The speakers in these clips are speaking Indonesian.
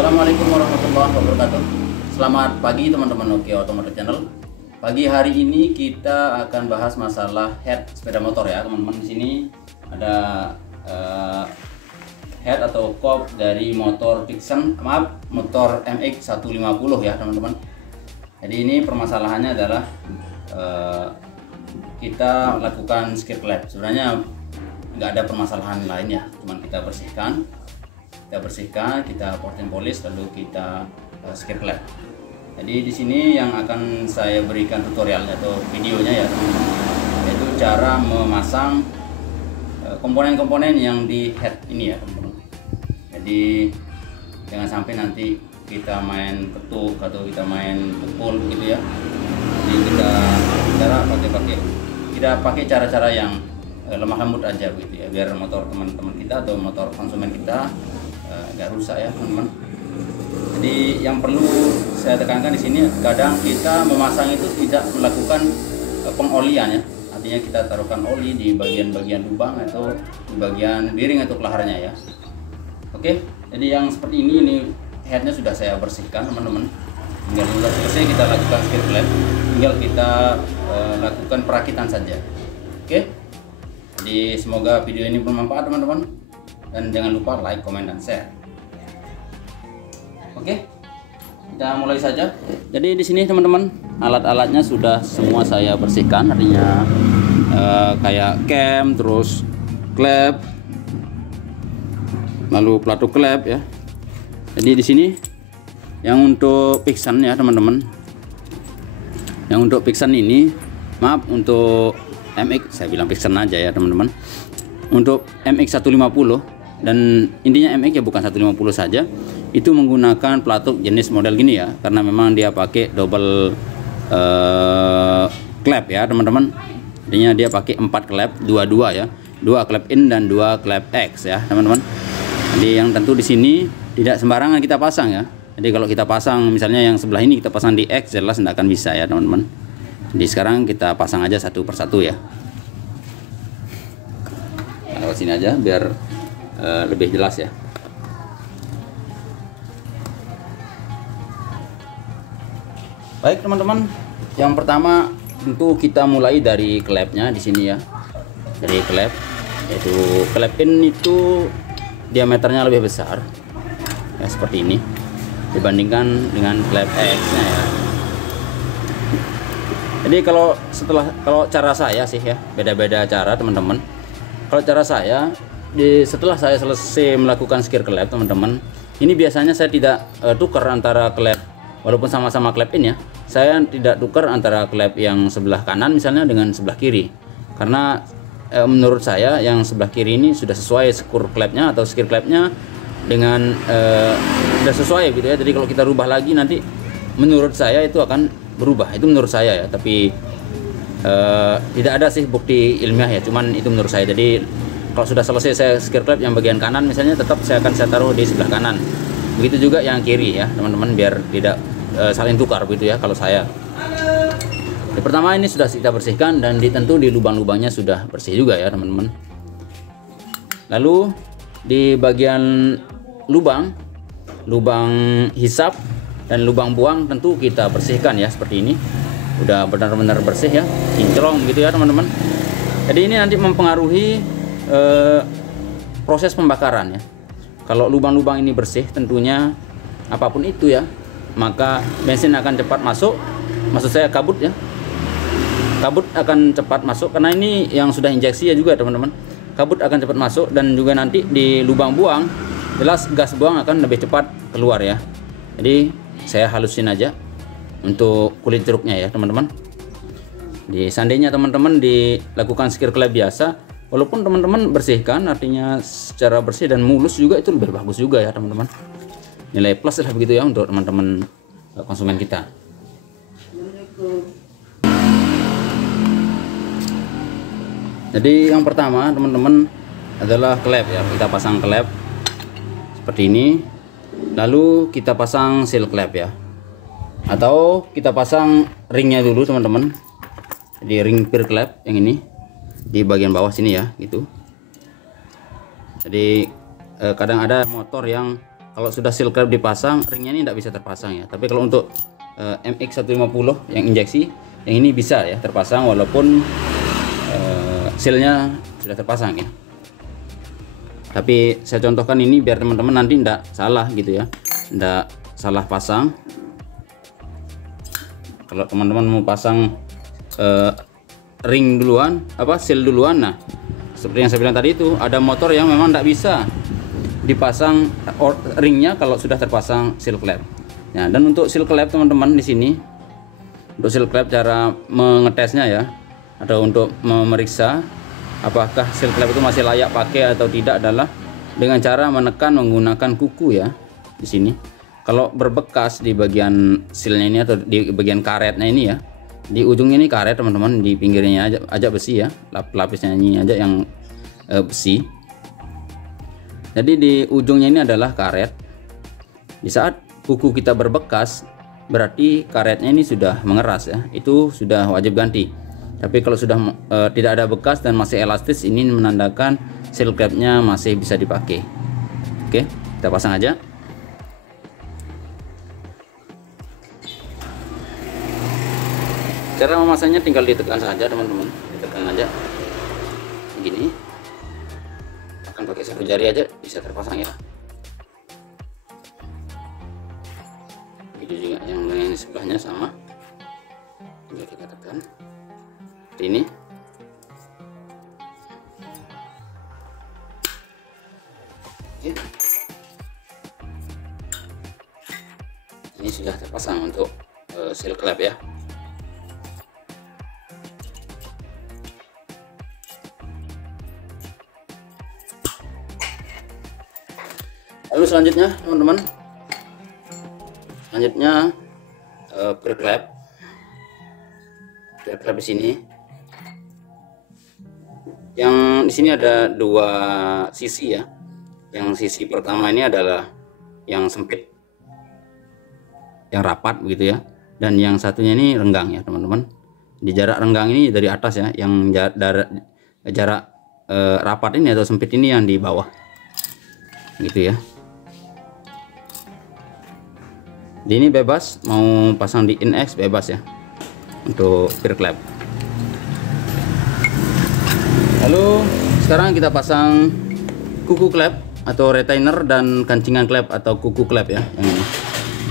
Assalamualaikum warahmatullahi wabarakatuh. Selamat pagi teman-teman Oke Otomotif Channel. Pagi hari ini kita akan bahas masalah head sepeda motor ya teman-teman. Di sini ada head atau kop dari motor motor MX150 ya teman-teman. Jadi ini permasalahannya adalah kita lakukan skir clap. Sebenarnya nggak ada permasalahan lain ya, cuman kita bersihkan, kita porting polish, lalu kita skir clap. Jadi di sini yang akan saya berikan tutorial atau videonya ya teman-teman, yaitu cara memasang komponen-komponen yang di head ini ya teman-teman. Jadi jangan sampai nanti kita main ketuk atau kita main pukul begitu ya. Jadi kita pakai cara-cara yang lemah lembut aja begitu ya, biar motor teman-teman kita atau motor konsumen kita nggak rusak ya teman-teman. Jadi yang perlu saya tekankan di sini, kadang kita memasang itu tidak melakukan pengolian ya, artinya kita taruhkan oli di bagian-bagian lubang atau di bagian bearing atau kelaharnya ya. Oke, jadi yang seperti ini headnya sudah saya bersihkan teman-teman. Tinggal sudah selesai kita lakukan skir clap, tinggal kita lakukan perakitan saja. Oke, jadi semoga video ini bermanfaat teman-teman, dan jangan lupa like, komen, dan share. Oke, kita mulai saja. Jadi di sini teman-teman, alat-alatnya sudah semua saya bersihkan, artinya kayak cam, terus klep, lalu pelatuk klep ya. Jadi di sini yang untuk piston ya teman-teman, yang untuk piston ini, maaf, untuk MX, saya bilang piston aja ya teman-teman. Untuk MX150, dan intinya MX ya, bukan 150 saja, itu menggunakan pelatuk jenis model gini ya, karena memang dia pakai double klep ya teman-teman. Artinya dia pakai 4 klep, dua ya, 2 klep in dan 2 klep X ya teman-teman. Jadi yang tentu di sini tidak sembarangan kita pasang ya. Jadi kalau kita pasang misalnya yang sebelah ini kita pasang di X, jelas tidak akan bisa ya teman-teman. Jadi sekarang kita pasang aja satu persatu ya. Nah, lewat sini aja biar lebih jelas ya. Baik teman-teman, yang pertama tentu kita mulai dari klepnya di sini ya. Dari klep, yaitu klep in itu diameternya lebih besar ya, seperti ini dibandingkan dengan klep X-nya ya. Jadi kalau cara saya sih ya, beda-beda cara teman-teman. Kalau cara saya, setelah saya selesai melakukan skir clap teman-teman, ini biasanya saya tidak tukar antara klep, walaupun sama-sama klep in ya, saya tidak tukar antara klep yang sebelah kanan misalnya dengan sebelah kiri, karena menurut saya yang sebelah kiri ini sudah sesuai skir clapnya atau skir clapnya dengan sudah sesuai gitu ya. Jadi kalau kita rubah lagi nanti menurut saya itu akan berubah, itu menurut saya ya, tapi tidak ada sih bukti ilmiah ya, cuman itu menurut saya. Jadi kalau sudah selesai saya skir clap yang bagian kanan misalnya, tetap saya taruh di sebelah kanan, begitu juga yang kiri ya teman-teman, biar tidak saling tukar begitu ya kalau saya. Yang pertama ini sudah kita bersihkan, dan tentu di lubang-lubangnya sudah bersih juga ya teman-teman. Lalu di bagian lubang hisap dan lubang buang tentu kita bersihkan ya, seperti ini. Udah benar-benar bersih ya, kinclong gitu ya teman-teman. Jadi ini nanti mempengaruhi proses pembakaran ya. Kalau lubang-lubang ini bersih, tentunya apapun itu ya, maka bensin akan cepat masuk. Maksud saya kabut ya, kabut akan cepat masuk, karena ini yang sudah injeksi ya juga teman-teman. Kabut akan cepat masuk, dan juga nanti di lubang buang jelas gas buang akan lebih cepat keluar ya. Jadi saya halusin aja untuk kulit jeruknya ya teman-teman. Di seandainya teman-teman dilakukan skir clap biasa, walaupun teman-teman bersihkan, artinya secara bersih dan mulus juga, itu lebih bagus juga ya teman-teman. Nilai plus lah begitu ya untuk teman-teman konsumen kita. Jadi yang pertama teman-teman adalah klep ya, kita pasang klep seperti ini, lalu kita pasang seal klep ya, atau kita pasang ringnya dulu teman-teman. Jadi ring peer klep yang ini di bagian bawah sini ya gitu. Jadi kadang ada motor yang kalau sudah seal clip dipasang, ringnya ini tidak bisa terpasang ya. Tapi kalau untuk MX150 yang injeksi, yang ini bisa ya terpasang walaupun sealnya sudah terpasang ya. Tapi saya contohkan ini biar teman-teman nanti tidak salah gitu ya, tidak salah pasang. Kalau teman-teman mau pasang ring duluan, seal duluan, nah seperti yang saya bilang tadi itu ada motor yang memang tidak bisa dipasang ringnya kalau sudah terpasang seal clamp. Nah, dan untuk seal clamp teman-teman di sini, untuk seal clamp cara mengetesnya ya, atau untuk memeriksa apakah seal clamp itu masih layak pakai atau tidak adalah dengan cara menekan menggunakan kuku ya di sini. Kalau berbekas di bagian sealnya ini atau di bagian karetnya ini ya, di ujungnya ini karet teman-teman, di pinggirnya aja besi ya, lapisnya ini aja yang besi. Jadi di ujungnya ini adalah karet. Di saat kuku kita berbekas, berarti karetnya ini sudah mengeras ya, itu sudah wajib ganti. Tapi kalau sudah tidak ada bekas dan masih elastis, ini menandakan seal clampnya masih bisa dipakai. Oke, kita pasang aja. Cara memasangnya tinggal ditekan saja teman-teman, ditekan aja begini. Akan pakai satu jari aja bisa terpasang ya. Juga yang lain sebelahnya sama, tinggal kita tekan seperti ini. Oke. Ini sudah terpasang untuk seal clamp ya. Lalu selanjutnya teman-teman, per clap di sini. Yang di sini ada dua sisi ya. Yang sisi pertama ini adalah yang sempit, yang rapat begitu ya. Dan yang satunya ini renggang ya teman-teman. Di jarak renggang ini dari atas ya, yang jarak rapat ini atau sempit ini yang di bawah, gitu ya. Ini bebas mau pasang di INX bebas ya untuk per clap. Lalu sekarang kita pasang kuku clap atau retainer dan kancingan clap atau kuku clap ya yang ini.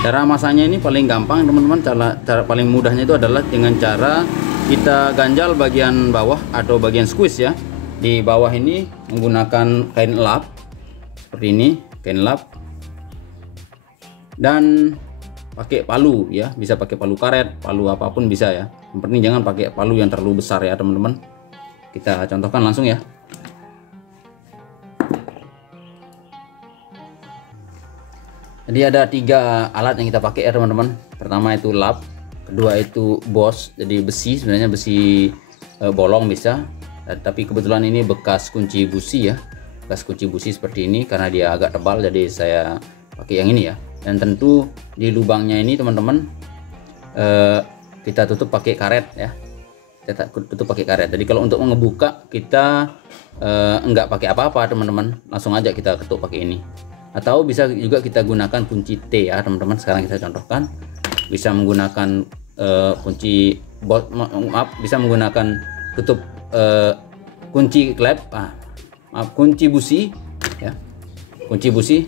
Cara masangnya ini paling gampang teman-teman. Cara paling mudahnya itu adalah dengan cara kita ganjal bagian bawah atau bagian squeeze ya. Di bawah ini menggunakan kain lap seperti ini, kain lap, dan pakai palu ya, bisa pakai palu karet, palu apapun bisa ya. Yang penting jangan pakai palu yang terlalu besar ya teman-teman. Kita contohkan langsung ya. Jadi ada 3 alat yang kita pakai ya teman-teman. Pertama itu lap, kedua itu bos, jadi besi, sebenarnya besi bolong bisa, tapi kebetulan ini bekas kunci busi ya, bekas kunci busi seperti ini karena dia agak tebal, jadi saya pakai yang ini ya. Dan tentu di lubangnya ini teman-teman kita tutup pakai karet ya, kita tutup pakai karet. Jadi kalau untuk ngebuka kita enggak pakai apa-apa teman-teman, langsung aja kita ketuk pakai ini. Atau bisa juga kita gunakan kunci T ya teman-teman. Sekarang kita contohkan, bisa menggunakan kunci bisa menggunakan tutup kunci klep, kunci busi ya, kunci busi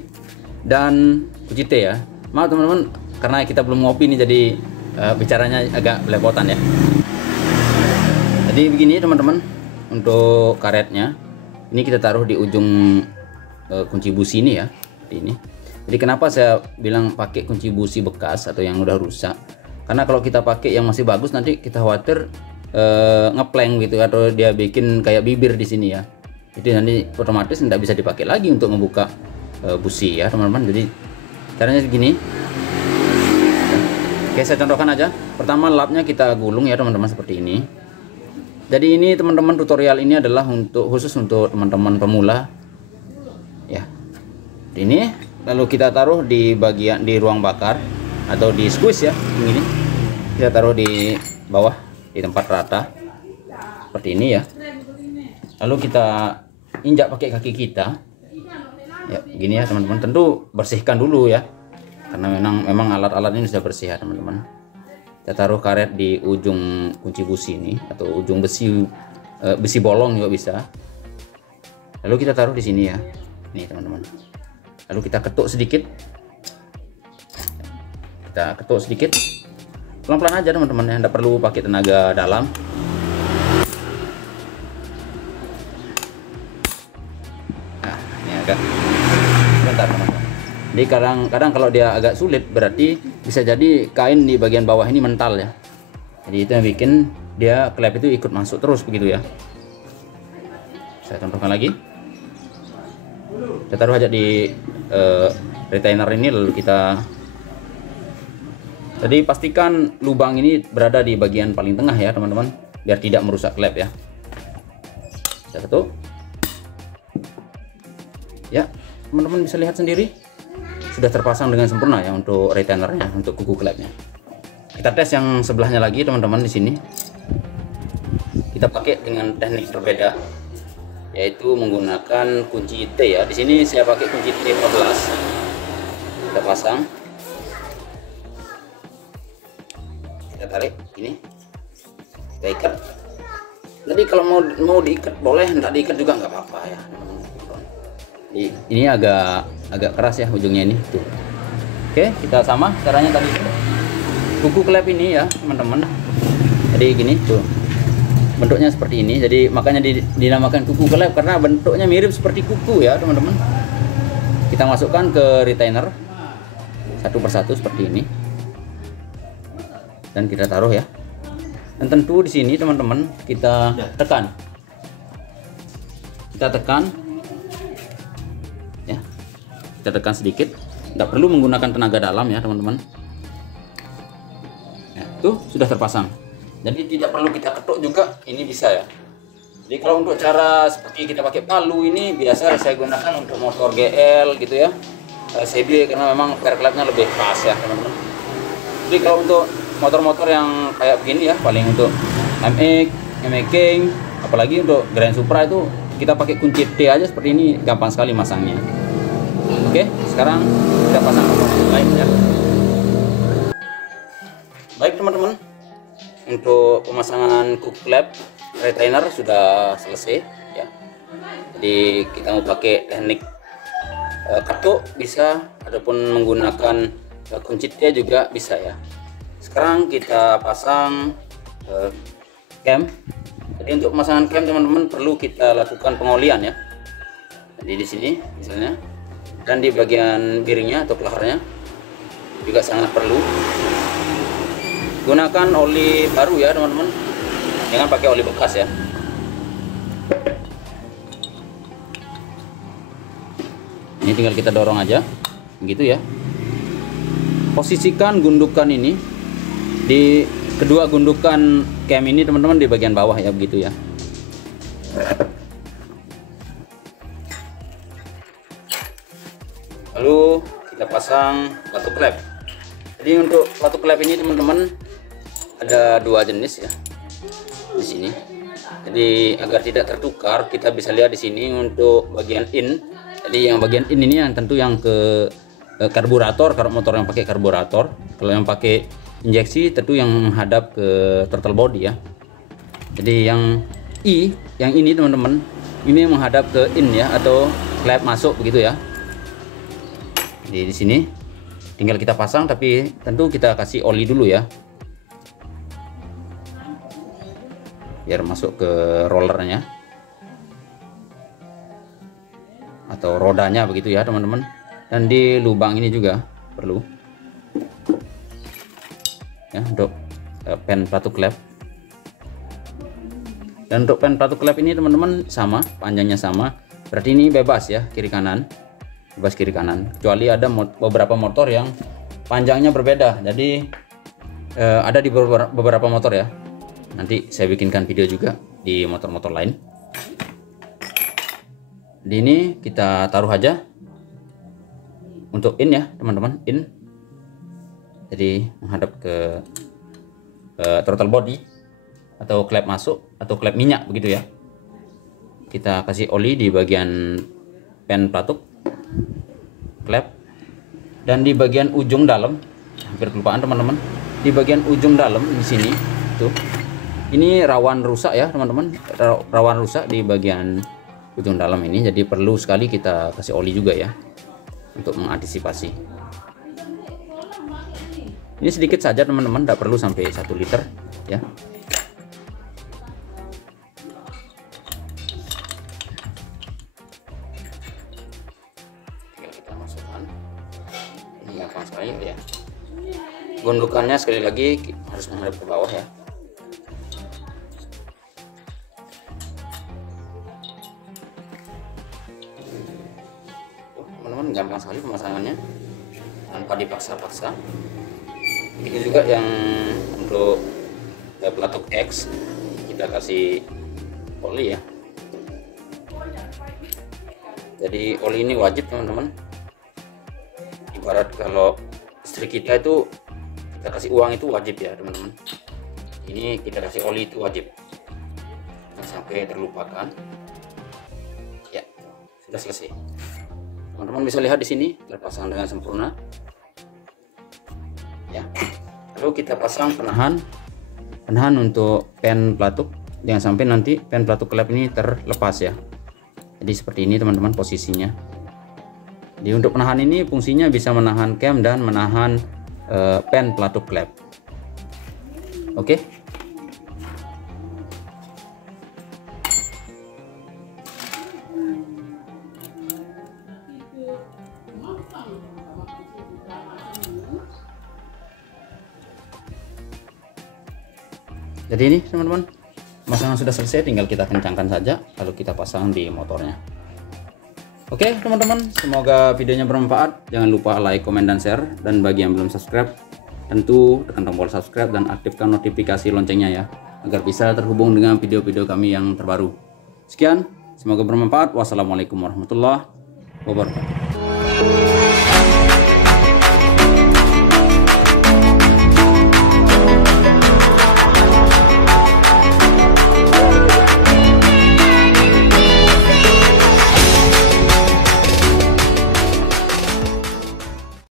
dan kunci T ya. Maaf teman-teman, karena kita belum ngopi nih, jadi bicaranya agak belepotan ya. Jadi begini teman-teman, untuk karetnya ini kita taruh di ujung kunci busi ini ya, ini. Jadi kenapa saya bilang pakai kunci busi bekas atau yang udah rusak? Karena kalau kita pakai yang masih bagus, nanti kita khawatir ngeplank gitu, atau dia bikin kayak bibir di sini ya. Jadi nanti otomatis tidak bisa dipakai lagi untuk membuka busi ya teman-teman. Jadi caranya segini. Oke, saya contohkan aja. Pertama lapnya kita gulung ya teman-teman seperti ini. Jadi ini teman-teman, tutorial ini adalah khusus untuk teman-teman pemula ya. Ini lalu kita taruh di bagian di ruang bakar atau di squeeze ya, ini kita taruh di bawah di tempat rata seperti ini ya. Lalu kita injak pakai kaki kita Ya gini ya teman-teman, tentu bersihkan dulu ya, karena memang alat-alat ini sudah bersih ya teman-teman. Kita taruh karet di ujung kunci busi ini, atau ujung besi bolong juga bisa. Lalu kita taruh di sini ya, nih teman-teman. Lalu kita ketuk sedikit, pelan-pelan aja teman-teman ya, tidak perlu pakai tenaga dalam. Nah ini agak sebentar teman-teman. Jadi kadang-kadang kalau dia agak sulit, berarti bisa jadi kain di bagian bawah ini mental ya. Jadi itu yang bikin dia klep itu ikut masuk terus begitu ya. Saya contohkan lagi. Kita taruh aja di retainer ini, lalu kita jadi pastikan lubang ini berada di bagian paling tengah ya teman-teman, biar tidak merusak klep ya. Saya ketuk. Ya, teman-teman bisa lihat sendiri sudah terpasang dengan sempurna ya untuk retainernya, untuk kuku klepnya. Kita tes yang sebelahnya lagi teman-teman. Di sini kita pakai dengan teknik berbeda, yaitu menggunakan kunci T ya. Di sini saya pakai kunci T14. Kita pasang, kita tarik ini, kita ikat. Jadi kalau mau diikat boleh, enggak diikat juga nggak apa-apa ya. Ini agak keras ya ujungnya ini tuh. Oke, kita sama caranya tadi. Kuku klep ini ya teman-teman, jadi gini tuh, bentuknya seperti ini. Jadi makanya dinamakan kuku klep, karena bentuknya mirip seperti kuku ya teman-teman. Kita masukkan ke retainer satu persatu seperti ini, dan kita taruh ya. Dan tentu di sini teman-teman kita tekan ya, kita tekan sedikit, nggak perlu menggunakan tenaga dalam ya teman-teman. Ya, tuh sudah terpasang, jadi tidak perlu kita ketuk juga, ini bisa ya. Jadi kalau untuk cara seperti kita pakai palu ini biasa saya gunakan untuk motor GL gitu ya, CB, karena memang fair klepnya lebih pas ya teman-teman. Jadi kalau untuk motor-motor yang kayak begini ya, paling untuk MX, King, apalagi untuk Grand Supra itu kita pakai kunci T aja seperti ini, gampang sekali masangnya. Oke, sekarang kita pasang komponen lain ya. Baik teman-teman, untuk pemasangan kuku klep retainer sudah selesai ya. Jadi kita mau pakai teknik ketuk bisa, ataupun menggunakan kunci T juga bisa ya. Sekarang kita pasang cam. Jadi untuk pemasangan cam teman-teman perlu kita lakukan pengolian ya. Jadi di sini misalnya, dan di bagian piringnya atau kelaharnya juga sangat perlu. Gunakan oli baru ya teman-teman, jangan pakai oli bekas ya. Ini tinggal kita dorong aja begitu ya. Posisikan gundukan ini di kedua gundukan cam ini teman-teman, di bagian bawah ya, begitu ya. Lalu kita pasang batu klep. Jadi untuk batu klep ini teman-teman ada dua jenis ya di sini. Jadi agar tidak tertukar, kita bisa lihat di sini untuk bagian in. Jadi yang bagian in ini yang tentu yang ke karburator, kalau motor yang pakai karburator. Kalau yang pakai injeksi tentu yang menghadap ke throttle body ya. Jadi yang yang ini teman-teman, ini menghadap ke in ya, atau klep masuk begitu ya. Jadi di sini tinggal kita pasang, tapi tentu kita kasih oli dulu ya, biar masuk ke rollernya atau rodanya begitu ya teman-teman. Dan di lubang ini juga perlu ya untuk pen pelatu klep. Dan untuk pen pelatu klep ini teman-teman sama, panjangnya sama, berarti ini bebas ya, kiri kanan, bebas kiri kanan, kecuali ada beberapa motor yang panjangnya berbeda. Jadi ada di beberapa motor ya, nanti saya bikinkan video juga di motor-motor lain. Di ini kita taruh aja untuk in ya teman-teman, in, jadi menghadap ke throttle body atau klep masuk atau klep minyak begitu ya. Kita kasih oli di bagian pen pelatuk klep. Dan di bagian ujung dalam, hampir kelupaan teman-teman, di bagian ujung dalam di sini tuh, ini rawan rusak ya teman-teman, rawan rusak di bagian ujung dalam ini. Jadi perlu sekali kita kasih oli juga ya untuk mengantisipasi. Ini sedikit saja teman-teman, tidak perlu sampai 1 liter ya. Tinggal kita masukkan. Ini gampang sekali ya. Gundukannya sekali lagi harus menghadap ke bawah ya. Teman-teman, gampang sekali pemasangannya tanpa dipaksa-paksa. Begitu juga yang untuk pelatuk X, kita kasih oli ya. Jadi oli ini wajib teman-teman. Ibarat kalau istri kita itu kita kasih uang itu wajib ya teman-teman. Ini kita kasih oli itu wajib. Jangan sampai terlupakan. Ya, sudah selesai. Teman-teman bisa lihat di sini terpasang dengan sempurna. Ya. Lalu kita pasang penahan untuk pen pelatuk. Jangan sampai nanti pen pelatuk klep ini terlepas ya. Jadi seperti ini teman-teman posisinya. Jadi untuk penahan ini fungsinya bisa menahan cam dan menahan pen pelatuk klep. Oke. Jadi ini teman-teman, pemasangan sudah selesai, tinggal kita kencangkan saja lalu kita pasang di motornya. Oke teman-teman, semoga videonya bermanfaat. Jangan lupa like, komen, dan share. Dan bagi yang belum subscribe, tentu tekan tombol subscribe dan aktifkan notifikasi loncengnya ya, agar bisa terhubung dengan video-video kami yang terbaru. Sekian, semoga bermanfaat. Wassalamualaikum warahmatullahi wabarakatuh.